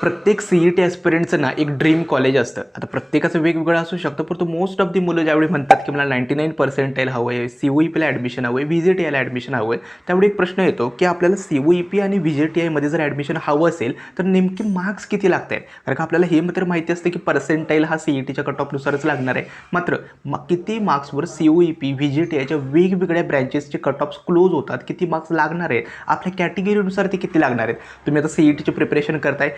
प्रत्येक CET ॲस्पिरंटचं ना एक ड्रीम कॉलेज असतं. आता प्रत्येकाचं वेगवेगळं असू शकतं, परंतु मोस्ट ऑफ दी मुलं ज्यावेळी म्हणतात की मला 99% हवं आहे, COEPला ॲडमिशन हवं आहे, VJTIला ॲडमिशन हवं आहे, त्यावेळी एक प्रश्न येतो की आपल्याला COEP आणि VJTIमध्ये जर ॲडमिशन हवं असेल तर नेमकी मार्क्स किती लागत आहेत. कारण का आपल्याला हे मात्र माहिती असतं की पर्सेंटाईल हा CETच्या कट ऑफनुसारच लागणार आहे. मात्र किती मार्क्सवर COEP VJTIच्या वेगवेगळ्या ब्रँचेसचे कट ऑफ्स क्लोज होतात, किती मार्क्स लागणार आहेत, आपल्या कॅटेगरीनुसार ते किती लागणार आहेत. तुम्ही आता CETची प्रिपरेशन करताय,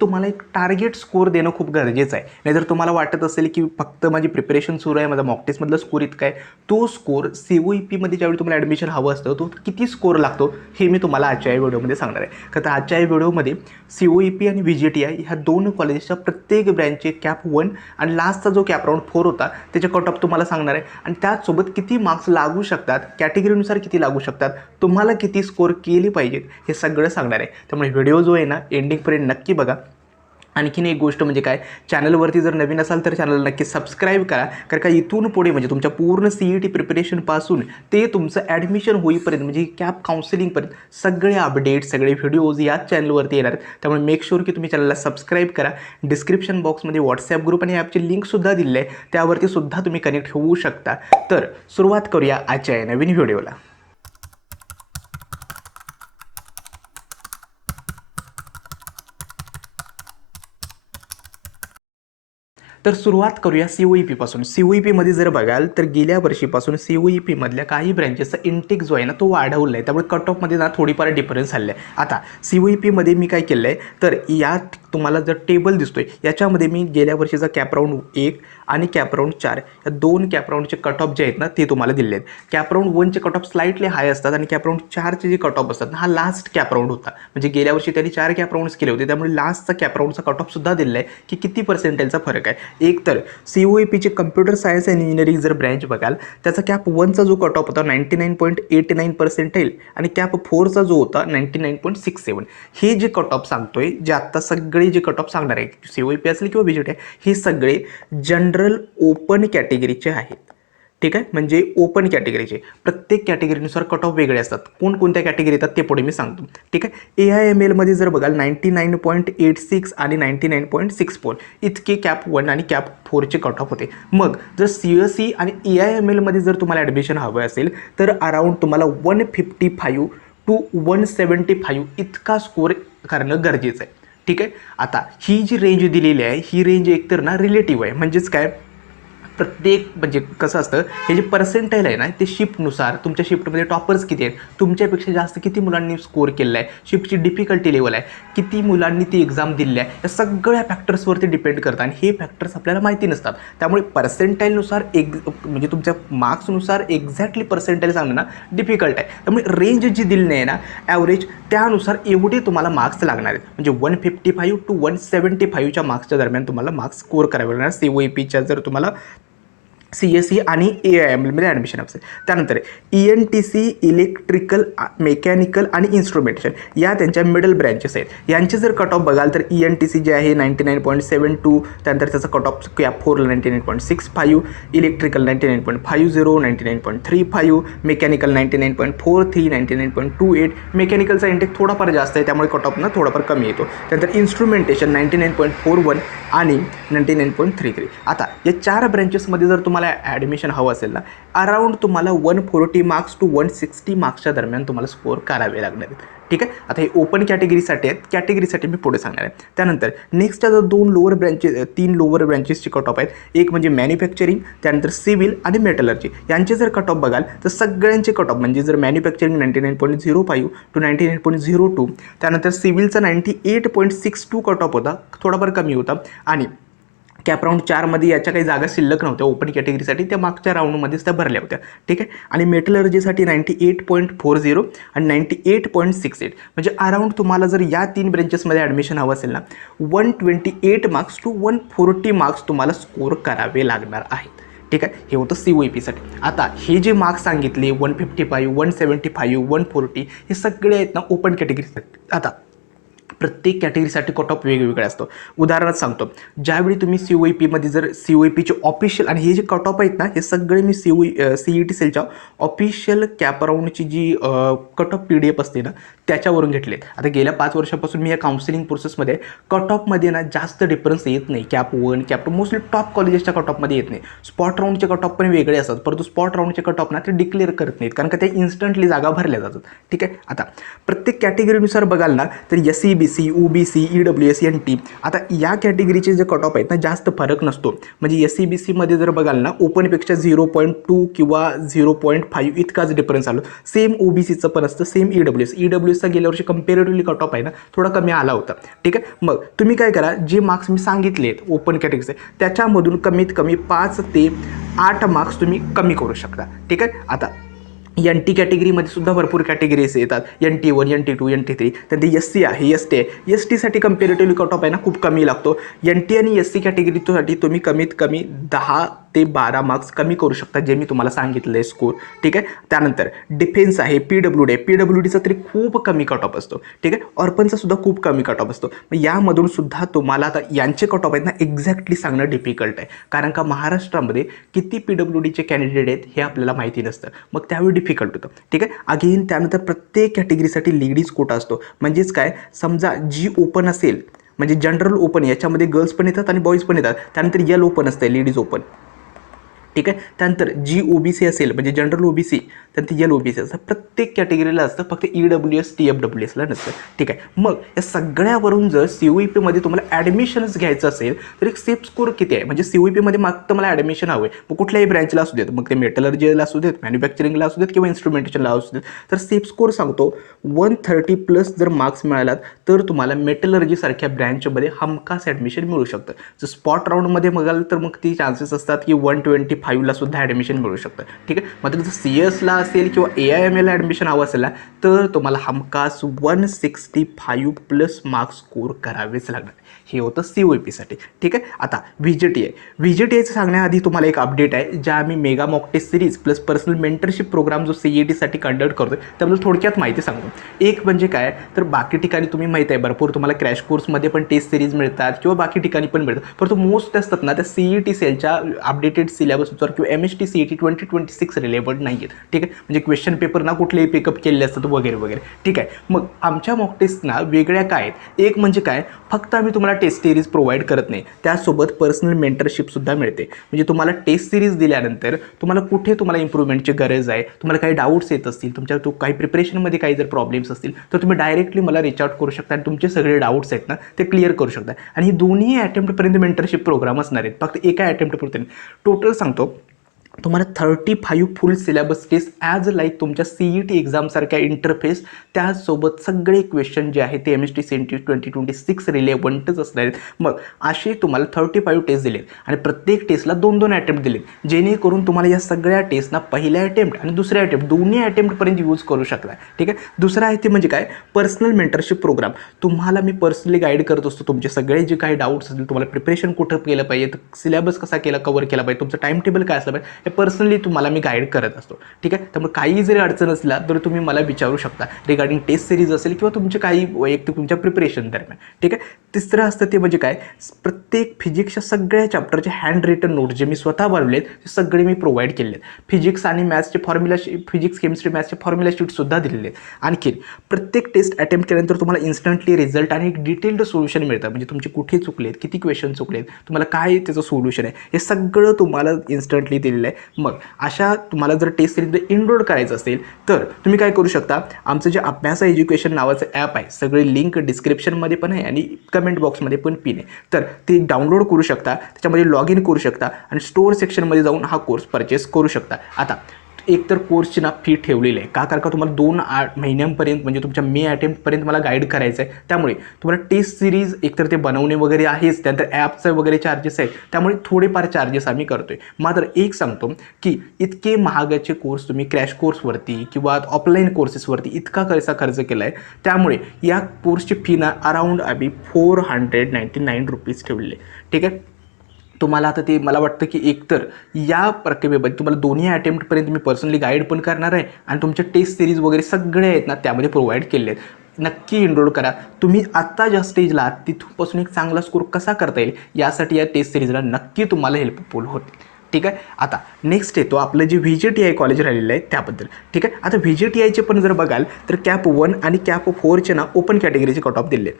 तुम्हाला एक टार्गेट स्कोर देणं खूप गरजेचं आहे. नाहीतर तुम्हाला वाटत असेल की फक्त माझी प्रिपरेशन सुरू आहे, माझा मॉक टेस्टमधला स्कोर इतका आहे, तो स्कोर COEPमध्ये ज्यावेळी तुम्हाला ॲडमिशन हवं असतं तो किती स्कोर लागतो हे मी तुम्हाला आजच्या या व्हिडिओमध्ये सांगणार आहे. तर आजच्या या व्हिडिओमध्ये COEP आणि VJTI ह्या दोन कॉलेजेसच्या प्रत्येक ब्रँचचे कॅप 1 आणि लास्टचा जो कॅप राऊंड 4 होता त्याचे कट ऑफ तुम्हाला सांगणार आहे. आणि त्याचसोबत किती मार्क्स लागू शकतात, कॅटेगरीनुसार किती लागू शकतात, तुम्हाला किती स्कोर केली पाहिजेत हे सगळं सांगणार आहे. त्यामुळे व्हिडिओ जो आहे ना एंडिंगपर्यंत नक्की बघा. आणखीन एक गोष्ट म्हणजे काय, चॅनलवरती जर नवीन असाल तर चॅनलला नक्की सबस्क्राईब करा. कारण का इथून पुढे म्हणजे तुमच्या पूर्ण CET प्रिपरेशनपासून ते तुमचं ॲडमिशन होईपर्यंत म्हणजे कॅप काउन्सिलिंगपर्यंत सगळे अपडेट, सगळे व्हिडिओज याच चॅनलवरती येणार आहेत. त्यामुळे मेक शुअर की तुम्ही चॅनलला सबस्क्राईब करा. डिस्क्रिप्शन बॉक्समध्ये व्हॉट्सॲप ग्रुप आणि ॲपची लिंकसुद्धा दिली आहे, त्यावरती सुद्धा तुम्ही कनेक्ट होऊ शकता. तर सुरुवात करूया आजच्या या नवीन व्हिडिओला. तर सुरुवात करूया COEP पासून. COEPमध्ये जर बघाल तर गेल्या वर्षीपासून COEPमधल्या काही ब्रँचेसचा इंटेक जो आहे ना तो वाढवला आहे, त्यामुळे कट ऑफमध्ये ना थोडीफार डिफरन्स आलेला आहे. आता COEPमध्ये मी काय केलं आहे तर यात तुम्हाला जर टेबल दिसतोय याच्यामध्ये मी गेल्या वर्षीचा कॅप राऊंड 1 आणि कॅप राऊंड 4 या दोन कॅप राऊंडचे कट ऑफ जे आहेत ना ते तुम्हाला दिले आहेत. कॅप राऊंड 1चे कट ऑफ स्लाइटली हाय असतात आणि कॅप राऊंड 4चे जे कट ऑफ असतात हा लास्ट कॅप राऊंड होता. म्हणजे गेल्या वर्षी त्यांनी 4 कॅप राऊंड्स केले होते, त्यामुळे लास्टचा कॅप राऊंडचा कट ऑफ सुद्धा दिला आहे की किती पर्सेंटेजचा फरक आहे. एक तर COEPचे कम्प्युटर सायन्स अँड इंजिनिअरिंग जर ब्रँच बघाल त्याचा कॅप 1चा जो कट ऑफ होता 99.89% आणि कॅप 4चा जो होता 99.67. हे जे कट ऑफ सांगतोय, जे आत्ता सगळे जे कट ऑफ सांगणार आहे COEP असेल किंवा VJTI हे सगळे जनरल ओपन कॅटेगरीचे आहेत. ठीक आहे, म्हणजे ओपन कॅटेगरीचे प्रत्येक कॅटेगरीनुसार कट ऑफ वेगळे असतात. कोणत्या कॅटेगरी येतात ते पुढे मी सांगतो. ठीक आहे, AIMLमध्ये जर बघाल 99.86 आणि 99.64 इतके कॅप 1 आणि कॅप 4चे कट ऑफ होते. मग जर CSE आणि AIMLमध्ये जर तुम्हाला ॲडमिशन हवं असेल तर अराऊंड तुम्हाला 155 to 175 इतका स्कोर करणं गरजेचं आहे. ठीक आहे, आता ही जी रेंज दिलेली आहे ही रेंज एकतर ना रिलेटिव्ह आहे. म्हणजेच काय, प्रत्येक म्हणजे कसं असतं, हे जे पर्सेंटाईल आहे ना ते शिफ्टनुसार तुमच्या शिफ्टमध्ये टॉपर्स किती आहेत, तुमच्यापेक्षा जास्त किती मुलांनी स्कोर केलेला आहे, शिफ्टची डिफिकल्टी लेवल आहे, किती मुलांनी ती एक्झाम दिली आहे, या सगळ्या फॅक्टर्सवरती डिपेंड करतात आणि हे फॅक्टर्स आपल्याला माहिती नसतात. त्यामुळे पर्सेंटाईलनुसार म्हणजे तुमच्या मार्क्सनुसार एक्झॅक्टली पर्सेंटाईल सांगणं ना डिफिकल्ट आहे. त्यामुळे रेंज जी दिली नाही ना ॲव्हरेज त्यानुसार एवढे तुम्हाला मार्क्स लागणार आहेत. म्हणजे 155 to 175च्या मार्क्सच्या दरम्यान तुम्हाला मार्क्स स्कोर करावे लागणार COEPच्या जर तुम्हाला CSE आणि AIMLमध्ये ॲडमिशन असेल. त्यानंतर ENTC इलेक्ट्रिकल, मेकॅनिकल आणि इन्स्ट्रुमेंटेशन या त्यांच्या मिडल ब्रँचेस आहेत. यांचे जर कट ऑफ बघाल तर ENTC जे आहे 99.72, त्यानंतर त्याचा कट ऑफ कॅप 4ला 99.65, इलेक्ट्रिकल 99.50, 99.35, मेकॅनिकल 99.43, 99.28. मेकॅनिकलचा इंटेक थोडाफार जास्त आहे त्यामुळे कट ऑफ ना थोडाफार कमी येतो. त्यानंतर इन्स्ट्रुमेंटेशन 99.41 आणि 99.33. आता या 4 ब्रँचेसमध्ये जर तुम्हाला ॲडमिशन हवं असेल ना अराऊंड तुम्हाला 140 मार्क्स टू 160 मार्क्सच्या दरम्यान तुम्हाला स्कोर करावे लागणार आहेत. ठीक आहे, आता हे ओपन कॅटेगरीसाठी आहेत, कॅटेगरीसाठी मी पुढे सांगणार आहे. त्यानंतर नेक्स्टच्या जर 3 लोअर ब्रँचेसचे कट ऑफ आहेत. एक म्हणजे मॅन्युफॅक्चरिंग, त्यानंतर सिव्हिल आणि मेटलर्जी. यांचे जर कट ऑफ बघाल तर सगळ्यांचे कट ऑफ म्हणजे जर मॅन्युफॅक्चरिंग 99.05 टू 99.02, त्यानंतर सिव्हिलचा 98.62 कट ऑफ होता, थोडाफार कमी होता. आणि कॅप राऊंड 4मध्ये याच्या काही जागा शिल्लक नव्हत्या ओपन कॅटेगरीसाठी, त्या मागच्या राऊंडमध्येच त्या भरल्या होत्या. ठीक आहे, आणि मेटलर्जीसाठी 98.40 आणि 98.68. म्हणजे अराऊंड तुम्हाला जर या 3 ब्रँचेसमध्ये ॲडमिशन हवं असेल ना 128 मार्क्स टू 140 मार्क्स तुम्हाला स्कोर करावे लागणार आहेत. ठीक आहे, हे होतं COEPसाठी. आता हे जे मार्क्स सांगितले 155, 175, 140 हे सगळे आहेत ना ओपन कॅटेगरीसाठी. आता प्रत्येक कॅटेगरीसाठी कट ऑफ वेगवेगळे असतो. उदाहरणार्थ सांगतो, ज्यावेळी तुम्ही COEPमध्ये जर COEPचे ऑफिशियल आणि हे जे कट ऑफ आहेत ना हे सगळे मी CET सेलच्या ऑफिशियल कॅप राऊंडची जी कट ऑफ PDF असते ना त्याच्यावरून घेतलेत. आता गेल्या 5 वर्षापासून मी या काउन्सिलिंग प्रोसेसमध्ये कट ऑफमध्ये ना जास्त डिफरन्स येत नाही. कॅप 1 कॅप 2 मोस्टली टॉप कॉलेजेसच्या कट ऑफमध्ये येत नाही. स्पॉट राऊंडचे कट ऑफ पण वेगळे असतात, परंतु स्पॉट राऊंडचे कट ऑफ ना ते डिक्लेअर करत नाहीत, कारण का ते इन्स्टंटली जागा भरल्या जातात. ठीक आहे. आता प्रत्येक कॅटेगरीनुसार बघाल ना तर SC, BC, OBC, EWS, NT, आता या कॅटेगरीचे जे कट ऑफ आहेत ना जास्त फरक नसतो. म्हणजे SC-BCमध्ये जर बघाल ना ओपनपेक्षा 0.2 किंवा 0.5 इतकाच डिफरन्स आलो. सेम OBCचं पण असतं, सेम EWSचा गेल्या वर्षी कंपेरेटिव्हली कट ऑफ आहे ना थोडा कमी आला होता. ठीक आहे. मग तुम्ही काय करा, जे मार्क्स मी सांगितलेत ओपन कॅटेगरीचे त्याच्यामधून कमीत कमी 5 ते 8 मार्क्स तुम्ही कमी करू शकता. ठीक आहे. आता NT कॅटेगरीमध्ये सुद्धा भरपूर कॅटेगरीज येतात. NT1, NT2, NT3. तर ते SC आहे, ST आहे. STसाठी कंपेरेटिव्हली कट ऑफ आहे ना खूप कमी लागतो. NT आणि SC कॅटेगरीसाठी तुम्ही कमीत कमी 10 ते 12 मार्क्स कमी करू शकता, जे मी तुम्हाला सांगितलं आहे स्कोर. ठीक आहे. त्यानंतर डिफेन्स आहे, PWD आहे. PWDचा तरी खूप कमी कट ऑफ असतो. ठीक आहे. ऑर्पनचा सुद्धा खूप कमी कट ऑफ असतो. मग यामधून सुद्धा तुम्हाला आता यांचे कट ऑफ आहेत ना एक्झॅक्टली सांगणं डिफिकल्ट आहे, कारण का महाराष्ट्रामध्ये किती PWDचे कॅन्डिडेट आहेत हे आपल्याला माहिती नसतं. मग त्यावेळी डिफिकल्ट होतं. ठीक आहे. अगेन त्यानंतर प्रत्येक कॅटेगरीसाठी लेडीज कोटा असतो. म्हणजेच काय, समजा जी ओपन असेल म्हणजे जनरल ओपन, याच्यामध्ये गर्ल्स पण येतात आणि बॉईज पण येतात. त्यानंतर यल ओपन असते, लेडीज ओपन. ठीक आहे. त्यानंतर जी OBC असेल म्हणजे जनरल OBC, त्यानंतर यल OBC असतं. प्रत्येक कॅटेगरीला असतं, फक्त EWS TFWSला नसतं. ठीक आहे. मग या सगळ्यावरून जर COEPमध्ये तुम्हाला ॲडमिशन्स घ्यायचं असेल तर एक सेफ स्कोर किती आहे, म्हणजे COEPमध्ये मागतं मला ॲडमिशन हवं आहे, मग कुठल्याही ब्रँचला असू देत, मग ते मेटलर्जीला असू देत, मॅन्युफॅक्चरिंगला असू देत किंवा इन्स्ट्रुमेंटेशनला असू देत, तर सेफ स्कोर सांगतो 130+ जर मार्क्स मिळालात तर तुम्हाला मेटलर्जीसारख्या ब्रँचमध्ये हमखास ॲडमिशन मिळू शकतं. जर स्पॉट राऊंडमध्ये बघाल तर मग ती चान्सेस असतात की 125ला सुद्धा ॲडमिशन मिळू शकतं. ठीक आहे. मात्र जर CSला असेल किंवा AIMLला ॲडमिशन हवं असेल ना तर तुम्हाला हमखास 165+ मार्क्स स्कोर करावेच लागणार. हे होतं COEPसाठी. ठीक आहे. आता VJTIचं सांगण्याआधी तुम्हाला एक अपडेट आहे, ज्या आम्ही mega mock test series plus personal mentorship programme जो CETसाठी कंडक्ट करतो त्याबद्दल थोडक्यात माहिती सांगतो. एक म्हणजे काय, तर बाकी ठिकाणी तुम्ही माहिती आहे भरपूर तुम्हाला क्रॅश कोर्समध्ये पण टेस्ट सिरीज मिळतात किंवा बाकी ठिकाणी पण मिळतात, परंतु मोस्ट असतात ना त्या CET सेलच्या अपडेटेड सिलेबसनुसार किंवा MHT CET 2026 रिलेव्हंट नाही आहेत. ठीक आहे. म्हणजे क्वेश्चन पेपर ना कुठलेही पिकअप केलेले असतात वगैरे वगैरे. ठीक आहे. मग आमच्या मॉक टेस्टना वेगळ्या काय आहेत, एक म्हणजे काय, फक्त आम्ही तुम्हाला टेस्ट सिरीज प्रोव्हाइड करत नाही, त्यासोबत पर्सनल मेंटरशिपसुद्धा मिळते. म्हणजे तुम्हाला टेस्ट सिरीज दिल्यानंतर तुम्हाला कुठे तुम्हाला इम्प्रूव्हमेंटची गरज आहे, तुम्हाला काही डाऊट्स येत असतील, तुमच्या काही प्रिपरेशनमध्ये काही जर प्रॉब्लेम्स असतील तर तुम्ही डायरेक्टली मला रीच आउट करू शकता आणि तुमचे सगळे डाऊट्स आहेत ना ते क्लिअर करू शकता. आणि ही दोन्ही अटेम्प्टपर्यंत मेंटरशिप प्रोग्राम असणार आहेत, फक्त एका अटेम्प्टपर्यंत. टोटल सांगतो तुम्हाला 35 full syllabus test as like तुमच्या CET एक्झामसारख्या इंटरफेस, त्याचसोबत सगळे क्वेश्चन जे आहेत ते MHT CET 2026 रिलेव्हंटच असणार आहेत. मग असे तुम्हाला 35 टेस्ट दिलेत आणि प्रत्येक टेस्टला 2-2 अटेम्प्ट दिलेत, जेणेकरून तुम्हाला या सगळ्या टेस्टना पहिल्या अटेम्प्ट आणि दुसऱ्या अटेम्प्ट दोन्ही अटेम्प्टपर्यंत यूज करू शकता. ठीक आहे. दुसरं आहे ते म्हणजे काय, पर्सनल मेंटरशिप प्रोग्राम. तुम्हाला मी पर्सनली गाईड करत असतो, तुमचे सगळे जे काही डाऊट्स असतील, तुम्हाला प्रिपरेशन कुठं केलं पाहिजे, सिलेबस कसा केला कवर केला पाहिजे, तुमचं टाइम टेबल काय असलं पाहिजे, हे पर्सनली तुम्हाला मी गाईड करत असतो. ठीक आहे. त्यामुळे काही जरी अडचण असला तर तुम्ही मला विचारू शकता रिगार्डिंग टेस्ट सिरीज असेल किंवा तुमचे काही वैयक्तिक तुमच्या प्रिपरेशन दरम्यान. ठीक आहे. तिसरं असतं ते म्हणजे काय, प्रत्येक फिजिक्सच्या सगळ्या चॅप्टरचे हँड रिटन नोट जे मी स्वतः बनवलेत ते सगळे मी प्रोव्हाइड केलेले आहेत. फिजिक्स आणि मॅथ्सचे फॉर्म्युला, फिजिक्स केमिस्ट्री मॅथ्सचे फॉर्म्युला शीटसुद्धा दिलेले आहेत. आणखी प्रत्येक टेस्ट अटेम्प्ट केल्यानंतर तुम्हाला इन्स्टंटली रिझल्ट आणि एक डिटेल्ड सोल्युशन मिळतं, म्हणजे तुमचे कुठे चुकलेत, किती क्वेश्चन चुकलेत, तुम्हाला काय त्याचं सोल्युशन आहे, हे सगळं तुम्हाला इन्स्टंटली दिलेलं आहे. मग अशा तुम्हाला जर टेस्ट सिरीजमध्ये इनरोल करायचं असेल तर तुम्ही काय करू शकता, आमचं जे अभ्यास एज्युकेशन नावाचं ॲप आहे, सगळे लिंक डिस्क्रिप्शनमध्ये पण आहे आणि कमेंट बॉक्समध्ये पण पिन आहे, तर ते डाउनलोड करू शकता, त्याच्यामध्ये लॉग इन करू शकता आणि स्टोअर सेक्शनमध्ये जाऊन हा कोर्स परचेस करू शकता. आता एकतर कोर्सची ना फी ठेवलेली आहे का, कारण का तुम्हाला 2 महिन्यांपर्यंत म्हणजे तुमच्या मे अटेम्प्टपर्यंत मला गाईड करायचं आहे, त्यामुळे तुम्हाला टेस्ट सिरीज एकतर ते बनवणे वगैरे आहेच, त्यानंतर ॲपचं वगैरे चार्जेस आहेत, त्यामुळे थोडेफार चार्जेस आम्ही करतोय. मात्र एक सांगतो की इतके महागाचे कोर्स तुम्ही क्रॅश कोर्सवरती किंवा ऑफलाईन कोर्सेसवरती इतका पैसा खर्च केला आहे, त्यामुळे या कोर्सची फी ना अराऊंड आम्ही 499 रुपीज ठेवलेले. ठीक आहे. तुम्हाला आता ते मला वाटतं की एकतर या प्रक्रियेबद्दल तुम्हाला दोन्ही अटेम्प्टपर्यंत मी पर्सनली गाईड पण करणार आहे आणि तुमचे टेस्ट सिरीज वगैरे सगळे आहेत ना त्यामध्ये प्रोव्हाइड केले आहेत. नक्की एनरोल करा. तुम्ही आत्ता ज्या स्टेजला तिथपासून एक चांगला स्कोर कसा करता येईल यासाठी या टेस्ट सिरीजला नक्की तुम्हाला हेल्पफुल होतील. ठीक आहे. आता नेक्स्ट येतो आपलं जे VJTI कॉलेज राहिलेलं आहे त्याबद्दल. ठीक आहे. आता VJTIचे पण जर बघाल तर कॅप 1 आणि कॅप 4चे ना ओपन कॅटेगरीचे कट ऑफ दिले.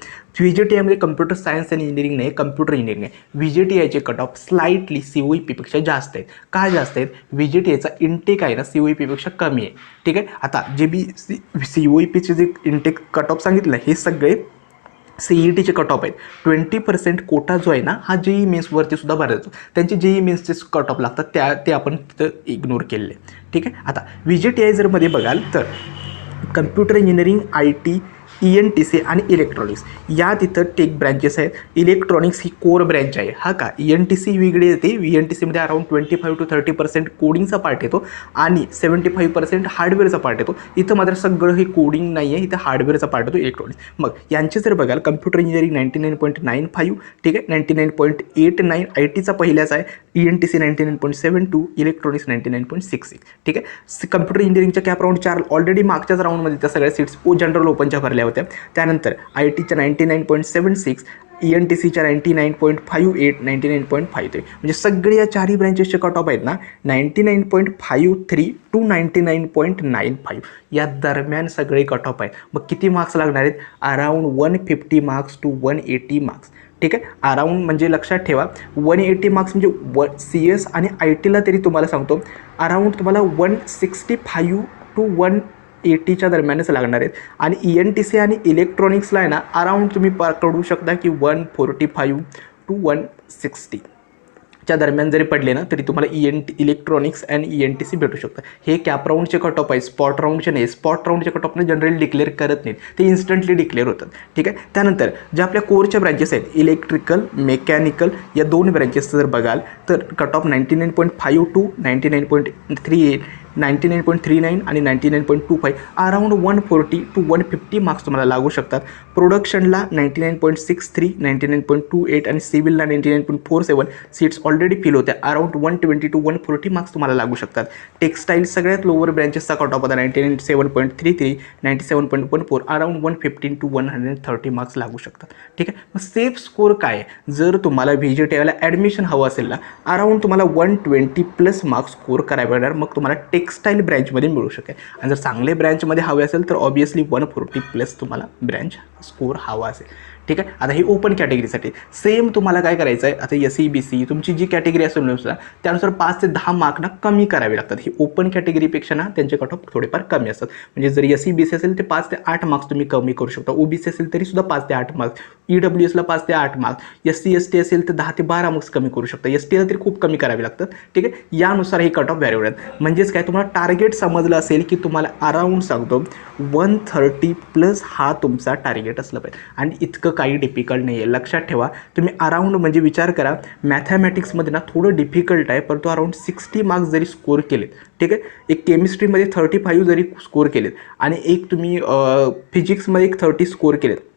VJTIमध्ये कम्प्युटर सायन्स आणि इंजिनिअरिंग नाही, कम्प्युटर इंजिनिअरिंग आहे. VJTIचे कट ऑफ स्लाइटली COEPपेक्षा जास्त आहेत. का जास्त आहेत? VJTIचा इंटेक आहे ना COEPपेक्षा कमी आहे. ठीक आहे. आता जे बी COEPचे जे इंटेक कट ऑफ सांगितलं हे सगळे CETचे कट ऑफ आहेत. 20% कोटा जो आहे ना हा JEE मेन्सवरती सुद्धा भरला जातो. त्यांचे JEE मेन्सचे कट ऑफ लागतात ते आपण तिथं इग्नोर केले. ठीक आहे. आता VJTI जर मध्ये बघाल तर कम्प्युटर इंजिनिअरिंग, IT, ENTC आणि इलेक्ट्रॉनिक्स या तिथं टेक ब्रँचेस आहेत. इलेक्ट्रॉनिक्स ही कोर ब्रँच आहे. हा का ENTC वेगळी येते. ENTCमध्ये अराउंड 25 to 30% कोडिंगचा पार्ट येतो आणि 75% हार्डवेअरचा पार्ट येतो. इथं मात्र सगळं हे कोडिंग नाही आहे, इथं हार्डवेअरचा पार्ट येतो इलेक्ट्रॉनिक्स. मग यांचे जर बघाल कम्प्युटर इंजिनिअरिंग 99.95, ठीक आहे, 99.89, ITचा पहिल्याच आहे, ENTC 99.72, इलेक्ट्रॉनिक्स 99.66. ठीक आहे. कम्प्युटर इंजिनिअरिंगच्या कॅप राऊंड 4 ऑलरेडी मागच्याच राऊंडमध्ये त्या सगळ्या सीट्स जनरल ओपनच्या भरल्या होत्या. त्यानंतर ITच्या 99.76, ENTCच्या 99.58, 99.53, म्हणजे सगळे या चारही ब्रँचेसचे कट ऑफ आहेत ना 99.53 to 99.95 या दरम्यान सगळे कट ऑफ आहेत. मग किती मार्क्स लागणार आहेत? Around 150 marks to 180 marks. ठीक आहे. अराउंड म्हणजे लक्षात ठेवा 180 मार्क्स म्हणजे CS आणि ITला तरी तुम्हाला सांगतो अराउंड तुम्हाला 165 to 180च्या दरम्यानच लागणार आहेत. आणि ENTC आणि इलेक्ट्रॉनिक्सला आहे ना अराउंड तुम्ही पकडू शकता की 145 to 160च्या दरम्यान जरी पडले ना तरी तुम्हाला इलेक्ट्रॉनिक्स आणि ENTC भेटू शकतं. हे कॅप राऊंडचे कट ऑफ आहे, स्पॉट राऊंडचे नाही. स्पॉट राऊंडचे कट ऑफने जनरली डिक्लेअर करत नाहीत, ते इन्स्टंटली डिक्लेअर होतात. ठीक आहे. त्यानंतर ज्या आपल्या कोरच्या ब्रँचेस आहेत इलेक्ट्रिकल, मेकॅनिकल या दोन ब्रँचेसचं जर बघाल तर कट ऑफ 99.5 to 99.38, 99.39 आणि 99.25 अराउंड 140 to 150 मार्क्स तुम्हाला लागू शकतात. प्रोडक्शनला 99.63, 99.28 आणि सिव्हिलला 99.47 सीट्स ऑलरेडी फिल होत्या. अराउंड 120 to 140 मार्क्स तुम्हाला लागू शकतात. टेक्स्टाईल सगळ्यात लोअर ब्रँचेसचा कट ऑफ होता 97.33, 97.14 अराउंड 115 to 130 मार्क्स लागू शकतात. ठीक आहे. मग सेफ स्कोर काय आहे? जर तुम्हाला VJTIला ॲडमिशन हवं असेल ना अराउंड तुम्हाला 120+ मार्क्स स्कोर करायला मिळणार. मग तुम्हाला टेक्स्टाईल ब्रँचमध्ये मिळू शकेल. आणि जर चांगले ब्रँचमध्ये हवे असेल तर ऑब्वियसली 140+ तुम्हाला ब्रँच स्कोर हवा असेल. ठीक आहे. आता ही ओपन कॅटेगरीसाठी सेम तुम्हाला काय करायचं आहे, आता SEBC तुमची जी कॅटेगरी असेल नुसार त्यानुसार 5 ते 10 मार्क ना कमी करावे लागतात. ही ओपन कॅटेगरीपेक्षा ना त्यांचे कट ऑफ थोडेफार कमी असतात. म्हणजे जर SEBC असेल तर 5 ते 8 मार्क्स तुम्ही कमी करू शकता. OBC असेल तरी सुद्धा 5 ते 8 मार्क्स, EWSला 5 ते 8 मार्क्स, SC ST असेल तर 10 ते 12 मार्क्स कमी करू शकता. STला तरी खूप कमी करावे लागतात. ठीक आहे. यानुसार हे कट ऑफ व्हॅल्यू आहेत. म्हणजेच काय तुम्हाला टार्गेट समजलं असेल की तुम्हाला अराउंड सांगतो 130+ हा तुमचा टार्गेट असलं पाहिजे. आणि इतकं काही डिफिकल्ट नाही आहे. लक्षात ठेवा तुम्ही अराउंड म्हणजे विचार करा मॅथमॅटिक्समध्ये ना थोडं डिफिकल्ट आहे, परंतु अराउंड 60 मार्क्स जरी स्कोर केलेत, ठीक आहे, एक केमिस्ट्रीमध्ये 35 जरी स्कोर केलेत आणि एक तुम्ही फिजिक्समध्ये एक 30 स्कोर केलेत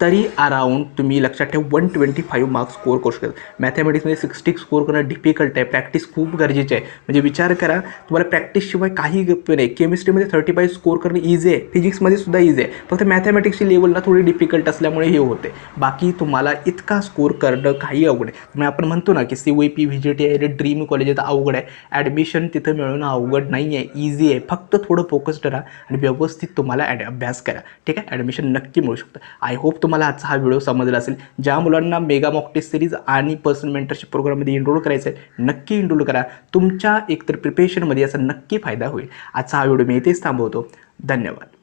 तरी अराउंड तुम्ही लक्षात ठेवा 125 मार्क्स स्कोर करू शकता. मॅथमॅटिक्समध्ये 60 स्कोर करणं डिफिकल्ट आहे. प्रॅक्टिस खूप गरजेची आहे. म्हणजे विचार करा तुम्हाला प्रॅक्टिसशिवाय काही गप्प नाही. केमिस्ट्रीमध्ये 35 स्कोर करणं इझी आहे, फिजिक्समध्ये सुद्धा इझी आहे. फक्त मॅथमॅटिक्सची लेवलला थोडी डिफिकल्ट असल्यामुळे हे होते. बाकी तुम्हाला इतका स्कोर करणं काही अवघड आहे. म्हणजे आपण म्हणतो ना की COEP VJTI ड्रीम कॉलेज आहे अवघड आहे. ॲडमिशन तिथं मिळवणं अवघड नाही आहे, इझी आहे. फक्त थोडं फोकस्ड राहा आणि व्यवस्थित तुम्हाला अभ्यास करा. ठीक आहे. ॲडमिशन नक्की मिळू शकतं. आय होप तुम्हाला आजचा हा व्हिडिओ समजला असेल. ज्या मुलांना मेगा मॉक टेस्ट सिरीज आणि पर्सनल मेंटरशिप प्रोग्राममध्ये एनरोल करायचं आहे नक्की एनरोल करा. तुमच्या एकतर प्रिपरेशनमध्ये याचा नक्की फायदा होईल. आजचा हा व्हिडिओ मी इथेच थांबवतो. धन्यवाद.